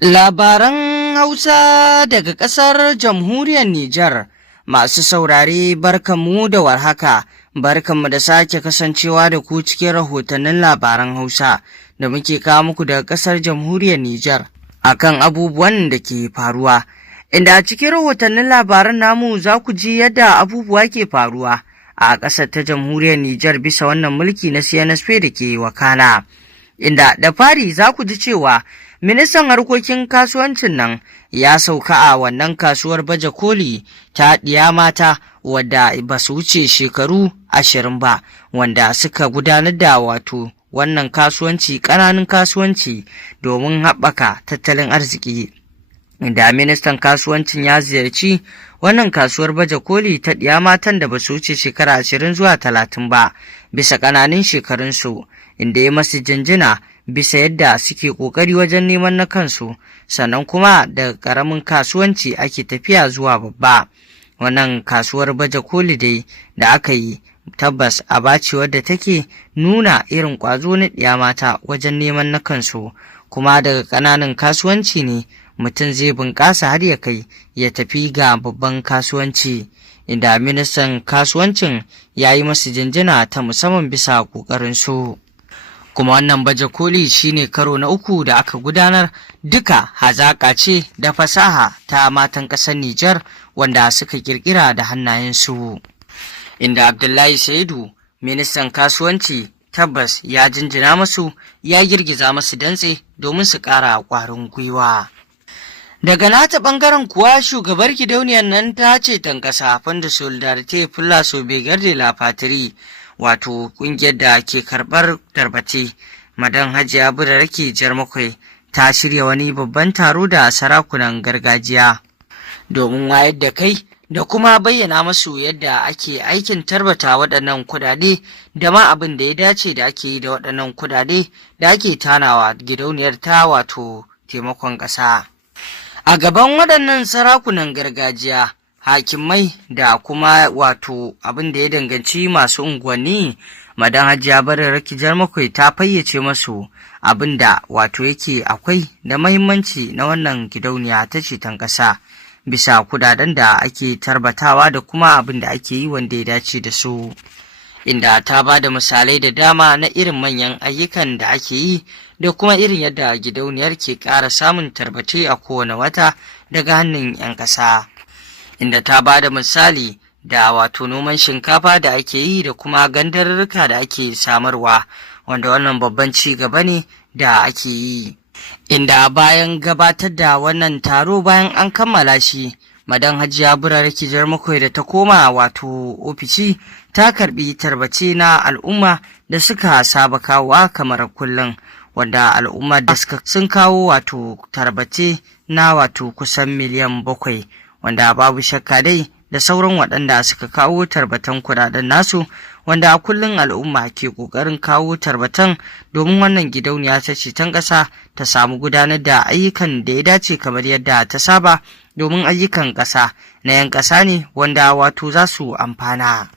Labaran Hausa daga ƙasar Jamhuriyar Nijar. Masu saurare barkanmu da warhaka, barkanmu da sake kasancewa da ku cikin rahotannin labaran Hausa da muke kawo muku daga ƙasar Jamhuriyar Nijar akan abubuwan da ke faruwa. Inda a cikin rahotannin labaran namu za ku ji yadda abubuwa ke faruwa a ƙasar ta Jamhuriyar Nijar bisa wannan mulki na CNSP da ke wakana. Inda da fari za ku ji cewa ministan harkokin kasuwancin nan ya sauka a wannan kasuwar baje koli ta ɗiya mata wadda ba su wuce shekaru 20 ba, wanda suka gudanar da wannan kasuwanci, ƙananun kasuwanci domin haɓaka tattalin arziki. Inda ministan kasuwancin ya ziyarci wannan kasuwar baje koli ta ɗiya matan da ba su wuce shekara 20 zuwa 30 ba bisa ƙananun shekarunsu, inda ya masu jinjina bisa yadda suke ƙoƙari wajen neman na kansu, sannan kuma daga ƙaramin kasuwanci ake tafiya zuwa babba. Wannan kasuwar baje koli dai da aka yi tabbas aba ce wadda take nuna irin ƙwazo na ɗiya mata wajen neman na kansu, kuma daga ƙananan kasuwanci ne mutum zai bunƙasa har ya kai ya tafi ga babban kasuwanci, inda ministan kasuwancin ya yi masu jinjina ta musamman bisa ƙoƙarinsu. Kuma wannan baje koli shine karo na 3 da aka gudanar, duka hazaƙa ce da fasaha ta matan ƙasar Nijar wanda suka ƙirƙira da hannayensu. Inda Abdullahi Saidu, ministan kasuwanci, tabbas ya jinjina masu, ya girgiza masu dantse domin su ƙara ƙwarin gwiwa. Daga nata ɓangaren kuwa shugabar gidauniyar nan ta ce ƙasa Fanda Solidarite Fulla Sobegar de la Patrie, wato ƙungiyar da ke karɓar tarbace, Madan Hajiya Burarake Jarmakwai ta shirya wani babban taro da sarakunan gargajiya domin wayar da kai da kuma bayyana masu yadda ake aikin tarbata waɗannan kudade da ma abin da ya dace da ake yi da waɗannan kudade da ake tanawa gidauniyar ta wato taimakon ƙasa. A gaban waɗannan sarakunan gargajiya, hakimai da kuma wato abin da ya danganci masu unguwanni, Madan Hajiya Burarake Jarmakwai ta fayyace masu abin da wato yake akwai da mahimmanci na wannan gidauniya ta ceton ƙasa bisa kudaden da ake tarbatawa da kuma abin da ake yi wanda ya dace da su, inda ta ba da misalai da dama na irin manyan ayyukan da ake yi da kuma irin yadda gidauniyar ke ƙara samun tarbace a kowane wata daga hannun 'yan ƙasa. Inda ta ba da misali da wato noman shinkafa da ake yi da kuma gandarurruka da ake samarwa, wanda wannan babban ci gaba ne da ake yi. Inda bayan gabatar da wannan taro, bayan an kammala shi, Madan Hajiya Burarake Jarmakwai da ta koma wato ofishi ta karbi tarbace na al'umma da suka saba kawowa kamar kullum, wanda al'umma da sun kawo wato tarbace na wato kusan miliyan 7, wanda babu shakka dai da sauran waɗanda suka kawo tarbatan kudaden nasu, wanda a kullum al'umma ke ƙoƙarin kawo tarbatan domin wannan gidauniya ta ceton ƙasa ta samu gudanar da ayyukan da ya dace kamar yadda ta saba, domin ayyukan ƙasa na 'yan ƙasa ne wanda wato za su amfana.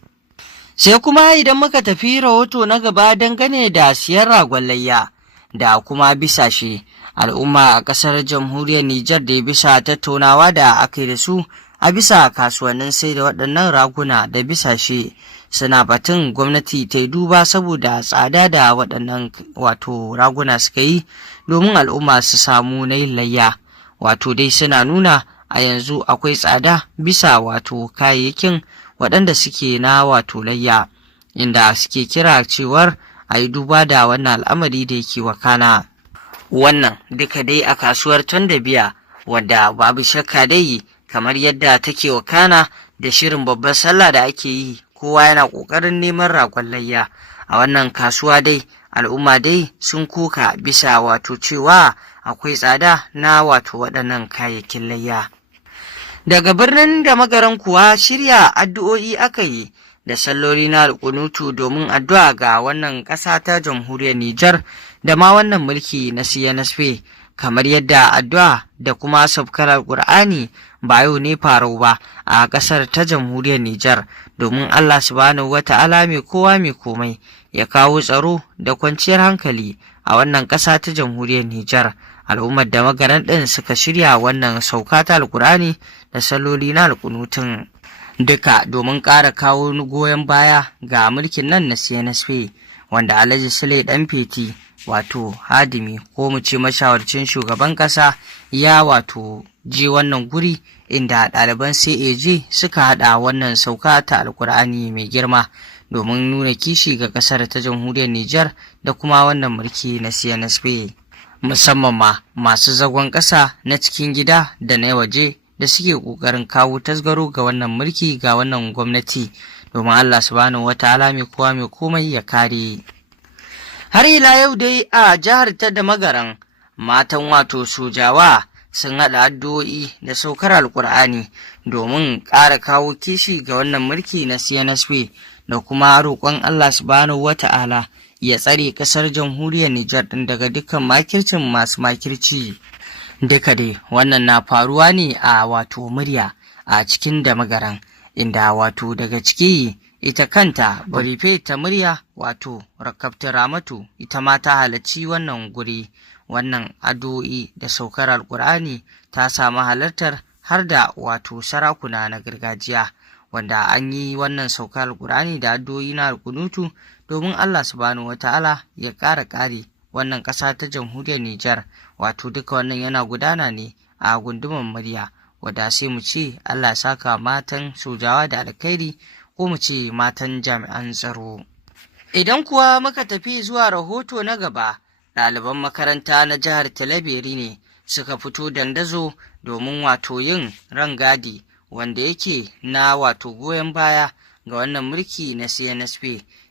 Sai kuma idan muka tafi rahoto na gaba dangane da siyan ragon layya da kuma bisashe, al'umma a ƙasar Jamhuriyar Nijar da bisa tattaunawa da aka yi da su a bisa kasuwannin sai da waɗannan raguna da bisashe, suna batun gwamnati ta yi duba saboda tsada da waɗannan wato raguna suka yi domin al'umma su samu na yin layya. Wato dai suna nuna a yanzu akwai tsada bisa wato kayayyakin waɗanda suke na wato layya, inda suke kira cewar a yi duba da wannan al'amari da yake wakana. Wannan duka dai a kasuwar Tondabiya, wadda babu shakka dai kamar yadda take wakana da shirin babbar sallah da ake yi, kowa yana ƙoƙarin neman ragon layya a wannan kasuwa dai. Al'umma dai sun koka bisa wato cewa akwai tsada na wato waɗannan kayayyakin layya. Daga birnin da magaran kuwa shirya addu'o'i aka yi da salloli na alƙunutu domin addu'a ga wannan ƙasa ta Jamhuriyar Nijar da ma wannan mulki na CNSP, kamar yadda addu'a da kuma sabkar Alƙur'ani ba yau ne farau ba a ƙasar ta Jamhuriyar Nijar, domin Allah subhanahu wata'ala mai kowa mai komai ya kawo tsaro da kwanciyar hankali a wannan ƙasa ta Jamhuriyar Nijar. al'ummar da magaran ɗin suka shirya wannan sauka ta alkur'ani da saloli na alkunutun duka domin ƙara kawo goyon baya ga mulkin nan na CNSP wanda Alhaji Sule ɗan Feti wato hadimi ko mu ce mashawarcin shugaban ƙasa ya wato je wannan guri inda ɗaliban CAG suka haɗa wannan sauka ta alkur'ani mai girma domin nuna kishi ga ƙasar ta jamhuriyar Nijar da kuma wannan mulki na CNSP musamman ma masu zagon ƙasa na cikin gida da na waje da suke ƙoƙarin kawo tasgaro ga wannan mulki ga wannan gwamnati domin Allah subhanahu wataala mai kowa mai komai ya kare. Har ila yau dai a jihar ta da magaran matan wato sojawa sun haɗa addu'o'i da saukar alkur'ani domin ƙara kawo kishi ga wannan mulki na CNSP da kuma roƙon Allah subhanahu wata'ala ya tsare ƙasar jamhuriyar Nijar ɗin daga dukkan makircin masu makirci. Duka dai wannan na faruwa ne a wato murya a cikin da magaran inda wato daga ciki ita kanta barife ta murya wato Rakabta Ramatu ita ma ta halarci wannan guri. Wannan addu'o'i da saukar alkur'ani ta samu halartar har da wato sarakuna na gargajiya wanda an yi wannan saukar alkur'ani da addu'o'i na alkunutu domin Allah subhanahu wataala ya ƙara ƙare wannan ƙasa ta jamhuriyar Nijar wato duka wannan yana gudana ne a gundumar murya wadda sai mu ce Allah saka matan sojawa da alkhairi ko mu ce matan jami'an tsaro. Idan kuwa muka tafi zuwa rahoto na gaba, ɗaliban makaranta na jihar Talabiri ne suka fito dandazo domin wato yin rangadi wanda yake na wato goyon baya ga wannan mulki na CNSP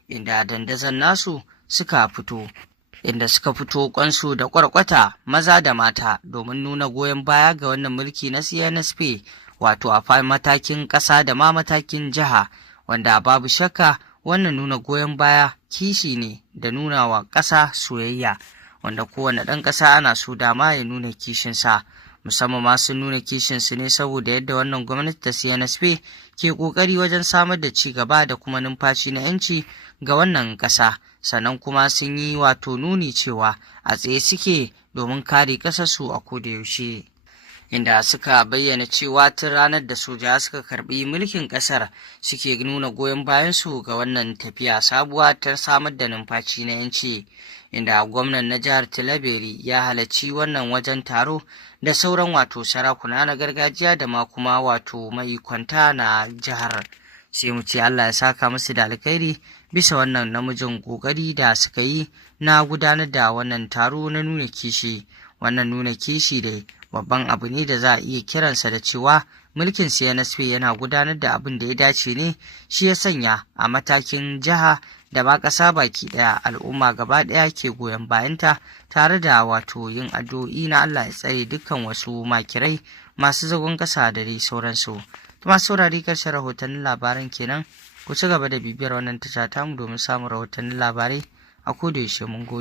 inda dandazon nasu suka fito kwansu da kwarkwata maza da mata domin nuna goyon baya ga wannan mulki na CNSP wato a matakin ƙasa da ma matakin jiha wanda babu shakka wannan nuna goyon baya kishi ne da nuna wa ƙasa soyayya wanda kowane ɗan ƙasa ana so dama ya nuna kishinsa musamman ma sun nuna kishinsu ne saboda yadda wannan gwamnati ta CNSP ke ƙoƙari wajen samar da ci gaba da kuma numfashi na 'yanci ga wannan ƙasa sannan kuma sun yi wato nuni cewa a tsaye suke domin kare ƙasarsu a koda yaushe. Inda suka bayyana cewa tun ranar da soja suka karbi mulkin kasar suke nuna goyon bayansu ga wannan tafiya sabuwa ta samar da numfashi na yanci inda gwamnan na jihar Talabiri ya halarci wannan wajen taro da sauran wato sarakuna na gargajiya da ma kuma wato mai kwanta na jihar. Sai mu ce Allah ya saka musu da alkhairi bisa wannan namijin kokari da suka yi na gudanar da wannan taro na nuna kishi. Wannan nuna kishi dai babban abu ne da za a iya kiransa da cewa mulkin CNSP yana gudanar da abin da ya dace ne shi ya sanya a matakin jiha da ma ƙasa baki ɗaya al'umma gaba ɗaya ke goyon bayanta tare da wato yin addu'o'i na Allah ya tsare dukkan wasu makirai masu zagon ƙasa da dai sauransu. Masu saurari ƙarshen rahotannin labaran kenan ku ci gaba da bibiyar wannan tasha tamu domin samun rahotannin labarai a koda yaushe mun gode.